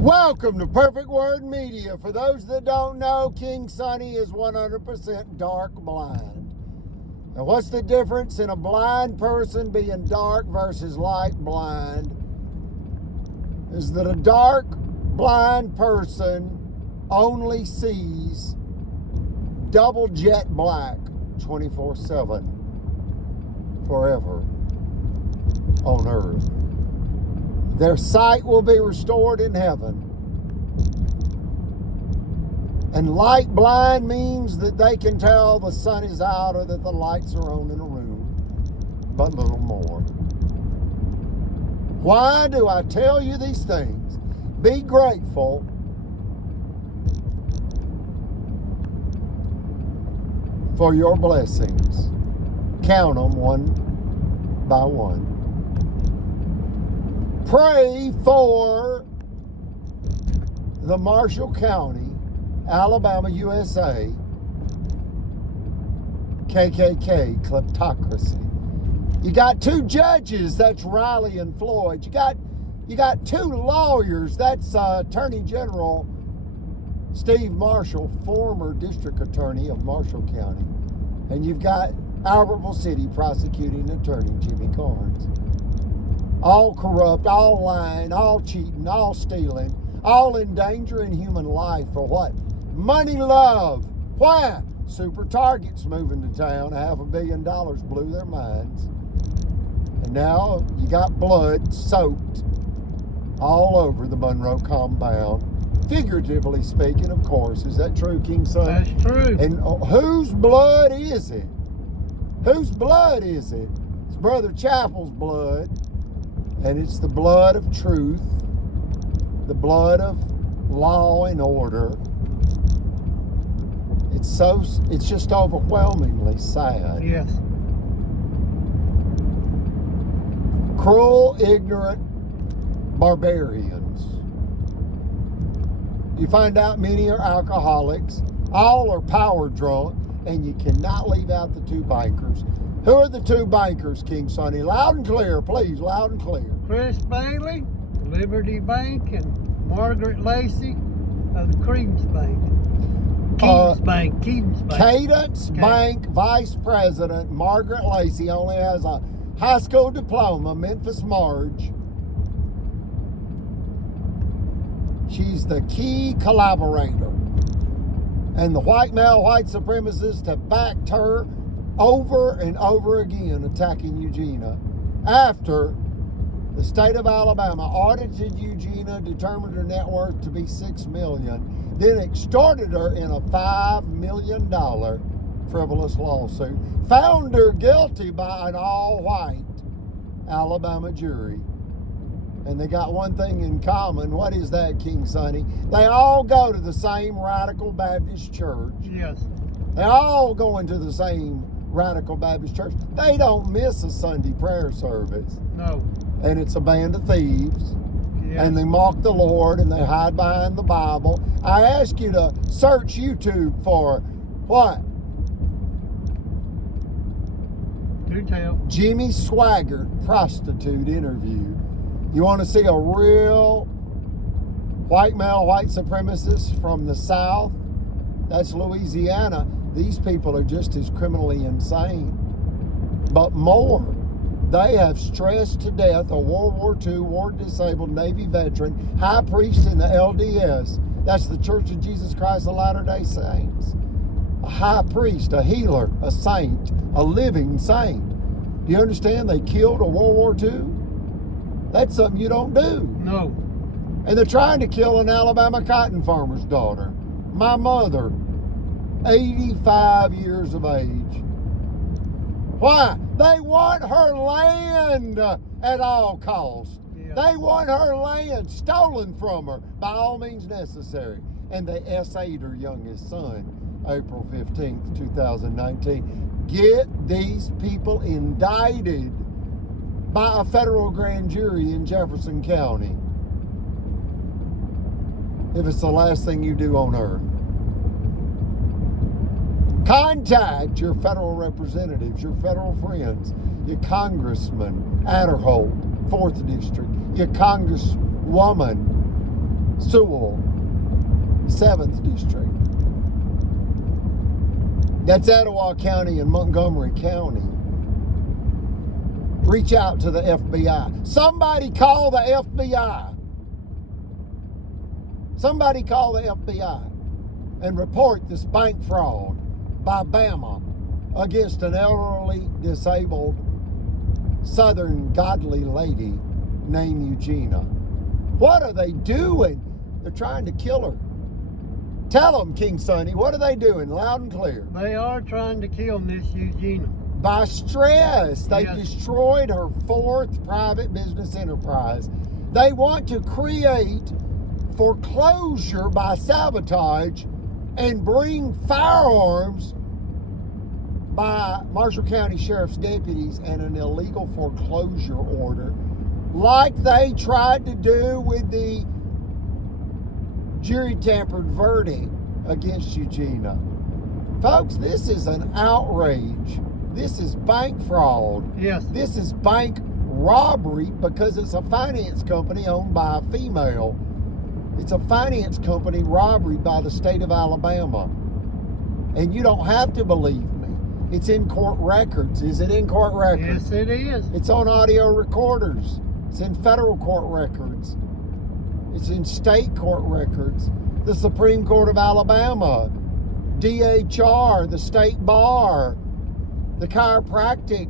Welcome to Perfect Word Media. For those that don't know, King Sonny is 100% dark blind. And what's the difference in a blind person being dark versus light blind? Is that a dark blind person only sees double jet black 24/7 forever on earth. Their sight will be restored in heaven. And light blind means that they can tell the sun is out or that the lights are on in a room, but little more. Why do I tell you these things? Be grateful for your blessings. Count them one by one. Pray for the Marshall County, Alabama, USA, KKK kleptocracy. You got two judges, that's Riley and Floyd. You got two lawyers, that's Attorney General Steve Marshall, former district attorney of Marshall County. And you've got Albertville City prosecuting attorney Jimmy Carnes. All corrupt, all lying, all cheating, all stealing, all endangering human life for what? Money, love. Why? Super Target's moving to town. $500 million blew their minds. And now you got blood soaked all over the Monroe compound. Figuratively speaking, of course. Is that true, King Son? That's true. And whose blood is it? Whose blood is it? It's Brother Chappell's blood. And it's the blood of truth, the blood of law and order. It's just overwhelmingly sad. Yes. Cruel, ignorant barbarians. You find out many are alcoholics, all are power drunk, and you cannot leave out the two bankers. Who are the two bankers, King Sonny? Loud and clear, please, loud and clear. Chris Bailey, Liberty Bank, and Margaret Lacey of the Credence Bank. Cadence Bank. Cadence Bank Vice President Margaret Lacey only has a high school diploma, Memphis Marge. She's the key collaborator. And the white male, white supremacists have backed her over and over again, attacking Eugenia. After the state of Alabama audited Eugenia, determined her net worth to be $6 million, then extorted her in a $5 million frivolous lawsuit, found her guilty by an all-white Alabama jury. And they got one thing in common. What is that, King Sonny? They all go to the same Radical Baptist church. Yes. They all go into the same Radical Baptist church. They don't miss a Sunday prayer service. No. And it's a band of thieves. Yes. And they mock the Lord and they hide behind the Bible. I ask you to search YouTube for what? Do tell. Jimmy Swaggart prostitute interview. You want to see a real white male, white supremacist from the South? That's Louisiana. These people are just as criminally insane, but more. They have stressed to death a World War II, war-disabled Navy veteran, high priest in the LDS. That's the Church of Jesus Christ of Latter-day Saints. A high priest, a healer, a saint, a living saint. Do you understand? They killed a World War II? That's something you don't do. No. And they're trying to kill an Alabama cotton farmer's daughter. My mother, 85 years of age. Why? They want her land at all costs. Yeah. They want her land stolen from her by all means necessary. And they S8'd her youngest son, April 15th, 2019. Get these people indicted by a federal grand jury in Jefferson County if it's the last thing you do on earth. Contact your federal representatives, your federal friends, your Congressman Adderholt, 4th District, your Congresswoman Sewell, 7th District. That's Etowah County and Montgomery County. Reach out to the FBI. Somebody call the FBI. Somebody call the FBI and report this bank fraud by Bama against an elderly, disabled, southern godly lady named Eugenia. What are they doing? They're trying to kill her. Tell them, King Sonny, what are they doing? Loud and clear. They are trying to kill Miss Eugenia. By stress. They Yes. destroyed her 4th private business enterprise. They want to create foreclosure by sabotage and bring firearms by Marshall County Sheriff's deputies and an illegal foreclosure order, like they tried to do with the jury tampered verdict against Eugenia. Folks, this is an outrage. This is bank fraud. Yes. This is bank robbery because it's a finance company owned by a female. It's a finance company robbery by the state of Alabama. And you don't have to believe me. It's in court records. Is it in court records? Yes, it is. It's on audio recorders. It's in federal court records. It's in state court records. The Supreme Court of Alabama, DHR, the state bar, the chiropractic.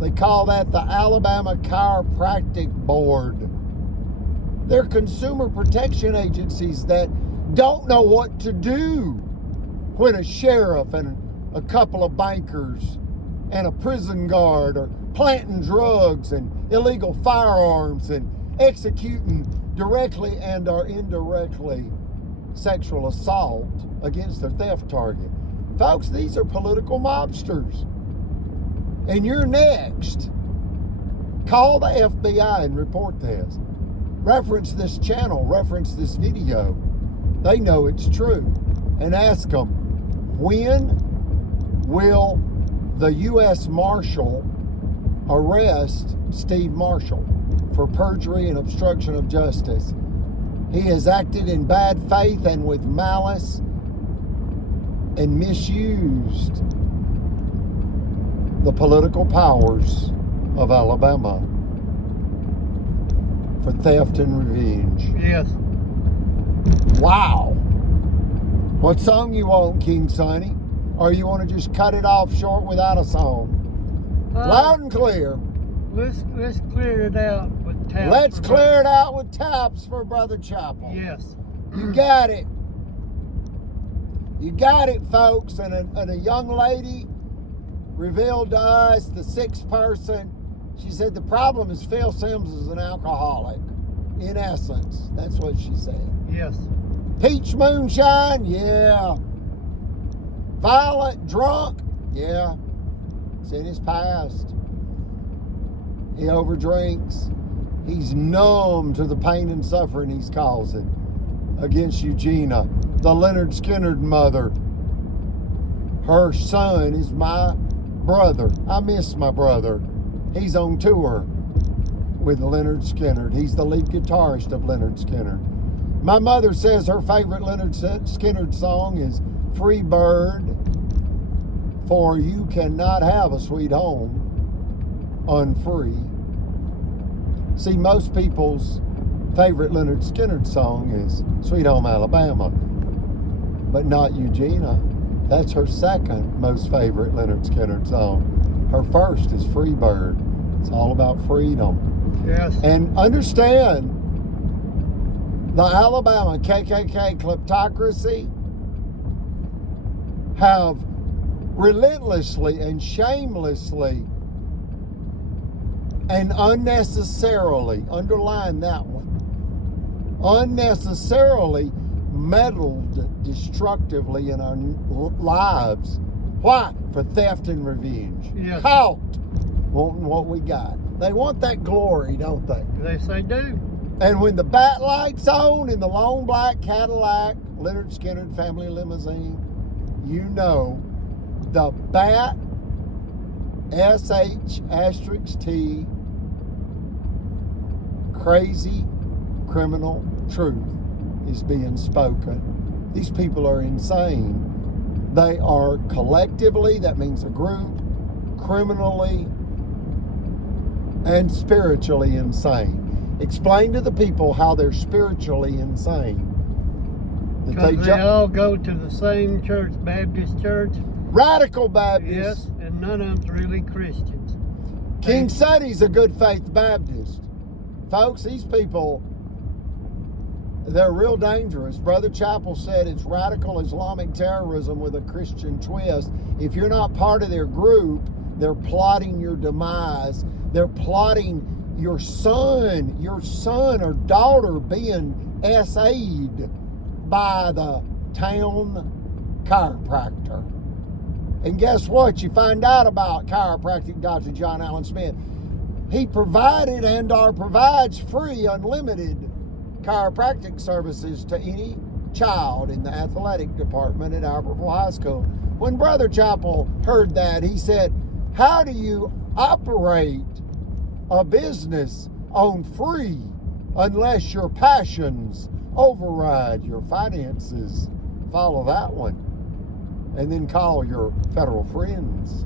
They call that the Alabama Chiropractic Board. They're consumer protection agencies that don't know what to do when a sheriff and a couple of bankers and a prison guard are planting drugs and illegal firearms and executing directly and or indirectly sexual assault against their theft target. Folks, these are political mobsters. And you're next. Call the FBI and report this. Reference this channel, reference this video. They know it's true. And ask them, when will the U.S. Marshal arrest Steve Marshall for perjury and obstruction of justice? He has acted in bad faith and with malice and misused the political powers of Alabama for theft and revenge. Yes. Wow. What song you want, King Sonny? Or you want to just cut it off short without a song? Loud and clear. Let's clear it out with taps. Let's clear it out with taps for Brother Chapel. Yes. You got it. You got it, folks. And a young lady revealed to us, the 6th person, she said the problem is Phil Sims is an alcoholic. In essence, that's what she said. Yes. Peach moonshine, yeah. Violent drunk, yeah. It's in his past. He overdrinks. He's numb to the pain and suffering he's causing against Eugenia, the Leonard Skinnard mother. Her son is my brother. I miss my brother. He's on tour with Leonard Skinnard. He's the lead guitarist of Leonard Skinnard. My mother says her favorite Leonard Skinnard song is Free Bird, for you cannot have a sweet home unfree. See, most people's favorite Leonard Skinnard song is Sweet Home Alabama, but not Eugenia. That's her second most favorite Leonard Skinnard song. Her first is Free Bird. It's all about freedom. Yes. And understand, the Alabama KKK kleptocracy have relentlessly and shamelessly and unnecessarily, underline that one, unnecessarily meddled destructively in our lives. Why? For theft and revenge. Yes. Caught wanting what we got. They want that glory, don't they? They do. And when the bat light's on in the long black Cadillac Leonard Skinnard family limousine, you know the bat, SH*T, crazy criminal truth is being spoken. These people are insane. They are collectively, that means a group, criminally and spiritually insane. Explain to the people how they're spiritually insane. Because they all go to the same church, Baptist church. Radical Baptist. Yes, and none of them's really Christians. King Suddy's a good faith Baptist. Folks, these people, they're real dangerous. Brother Chappell said it's radical Islamic terrorism with a Christian twist. If you're not part of their group, they're plotting your demise. They're plotting your son or daughter being SA'd by the town chiropractor. And guess what? You find out about chiropractic Dr. John Allen Smith. He provided and/or provides free, unlimited chiropractic services to any child in the athletic department at Albertville High School. When Brother Chappell heard that, he said, how do you operate a business on free unless your passions override your finances? Follow that one. And then call your federal friends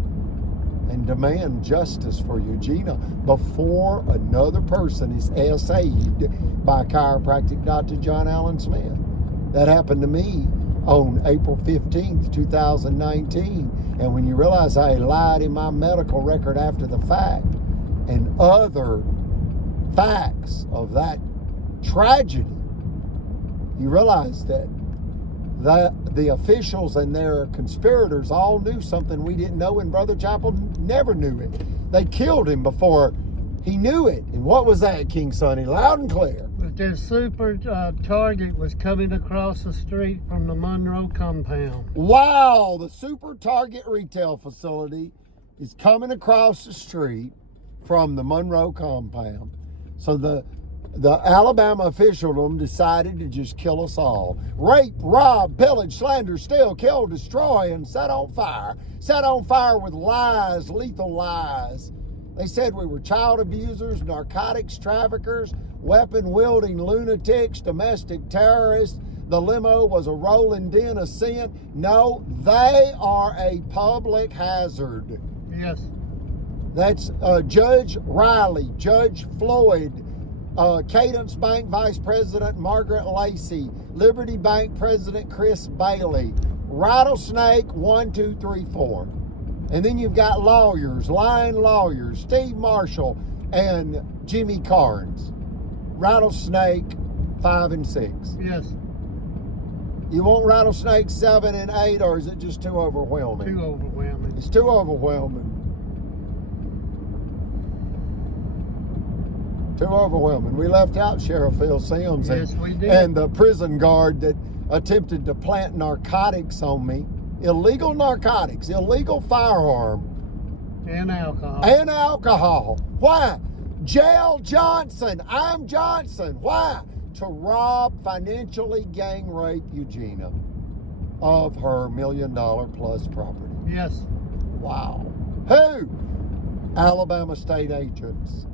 and demand justice for Eugenia before another person is SA'd by chiropractic Dr. John Allen Smith. That happened to me on April 15th, 2019. And when you realize I lied in my medical record after the fact and other facts of that tragedy, you realize that the officials and their conspirators all knew something we didn't know, and Brother Chappell never knew it. They killed him before he knew it. And what was that, King Sonny? Loud and clear. But this super target was coming across the street from the Monroe compound. Wow, the Super Target retail facility is coming across the street from the Monroe compound. So the Alabama officialdom decided to just kill us all. Rape, rob, pillage, slander, steal, kill, destroy, and set on fire. Set on fire with lies, lethal lies. They said we were child abusers, narcotics traffickers, weapon-wielding lunatics, domestic terrorists. The limo was a rolling den of sin. No, they are a public hazard. Yes. That's Judge Riley, Judge Floyd, Cadence Bank Vice President Margaret Lacey, Liberty Bank President Chris Bailey, Rattlesnake 1, 2, 3, 4. And then you've got lawyers, lying lawyers, Steve Marshall and Jimmy Carnes. Rattlesnake 5 and 6. Yes. You want Rattlesnake 7 and 8, or is it just too overwhelming? Too overwhelming. It's too overwhelming. Too overwhelming. We left out Sheriff Phil Sims Yes, we did. and the prison guard that attempted to plant narcotics on me. Illegal narcotics, illegal firearm. And alcohol. And alcohol. Why? Jail Johnson. I'm Johnson. Why? To rob, financially gang rape Eugenia of her $1 million plus property. Yes. Wow. Who? Alabama state agents.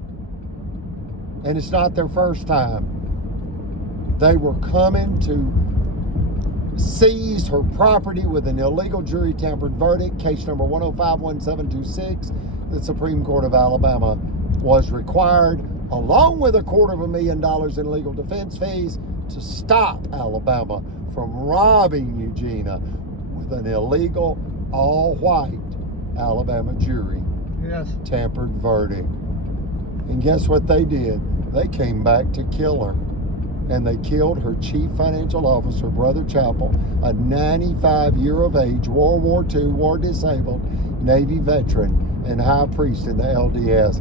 And it's not their first time. They were coming to seize her property with an illegal jury tampered verdict, case number 1051726. The Supreme Court of Alabama was required, along with $250,000 in legal defense fees, to stop Alabama from robbing Eugenia with an illegal, all-white Alabama jury Yes. tampered verdict. And guess what they did? They came back to kill her. And they killed her chief financial officer, Brother Chappell, a 95-year of age, World War II, war disabled, Navy veteran, and high priest in the LDS,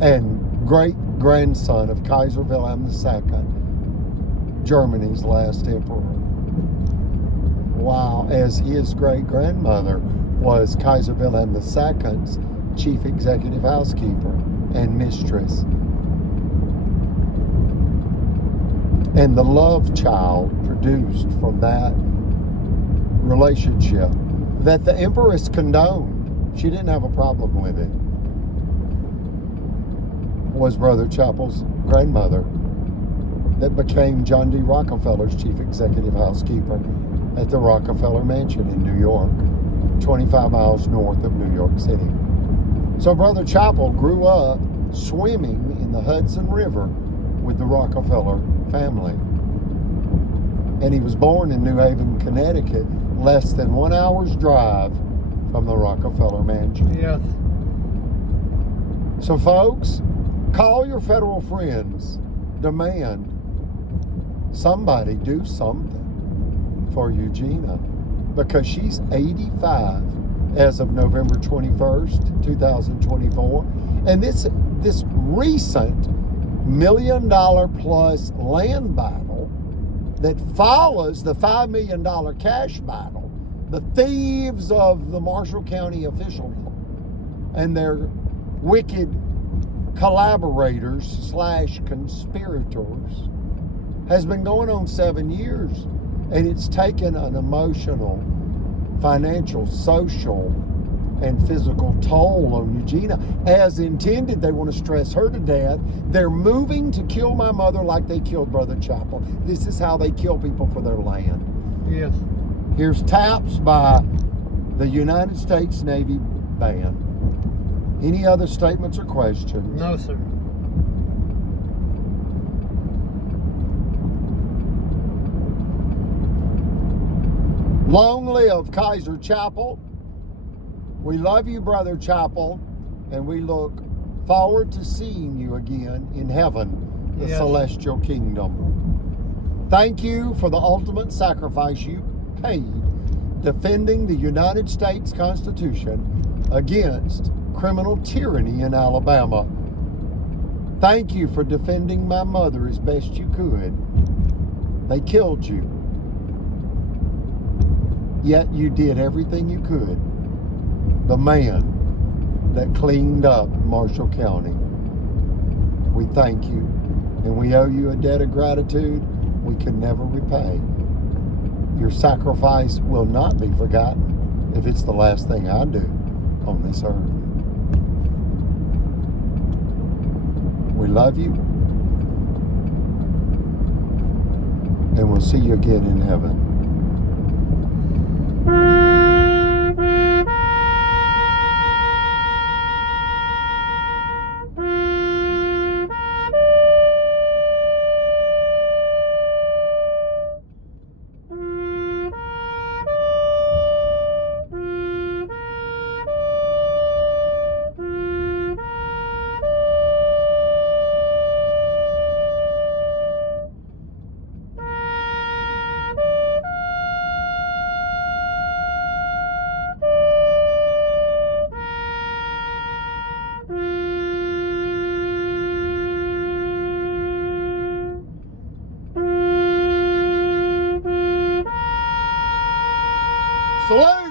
and great-grandson of Kaiser Wilhelm II, Germany's last emperor. Wow, as his great-grandmother was Kaiser Wilhelm II's chief executive housekeeper and mistress. And the love child produced from that relationship that the Empress condoned. She didn't have a problem with it. was Brother Chappell's grandmother that became John D. Rockefeller's chief executive housekeeper at the Rockefeller Mansion in New York, 25 miles north of New York City. So Brother Chappell grew up swimming in the Hudson River with the Rockefeller family. And he was born in New Haven, Connecticut, less than 1 hour's drive from the Rockefeller Mansion. Yes. So folks, call your federal friends, demand somebody do something for Eugenia, because she's 85 as of November 21st, 2024. And this recent $1 million plus land battle that follows the $5 million cash battle, the thieves of the Marshall County officialdom and their wicked collaborators / conspirators, has been going on 7 years. And it's taken an emotional, financial, social, and physical toll on Eugenia. As intended, they want to stress her to death. They're moving to kill my mother like they killed Brother Chappell. This is how they kill people for their land. Yes. Here's taps by the United States Navy band. Any other statements or questions? No, sir. Long live Kaiser Chappell. We love you, Brother Chappell, and we look forward to seeing you again in heaven, the Yes. celestial kingdom. Thank you for the ultimate sacrifice you paid defending the United States Constitution against criminal tyranny in Alabama. Thank you for defending my mother as best you could. They killed you. Yet you did everything you could. The man that cleaned up Marshall County. We thank you, and we owe you a debt of gratitude we can never repay. Your sacrifice will not be forgotten if it's the last thing I do on this earth. We love you, and we'll see you again in heaven. Salute!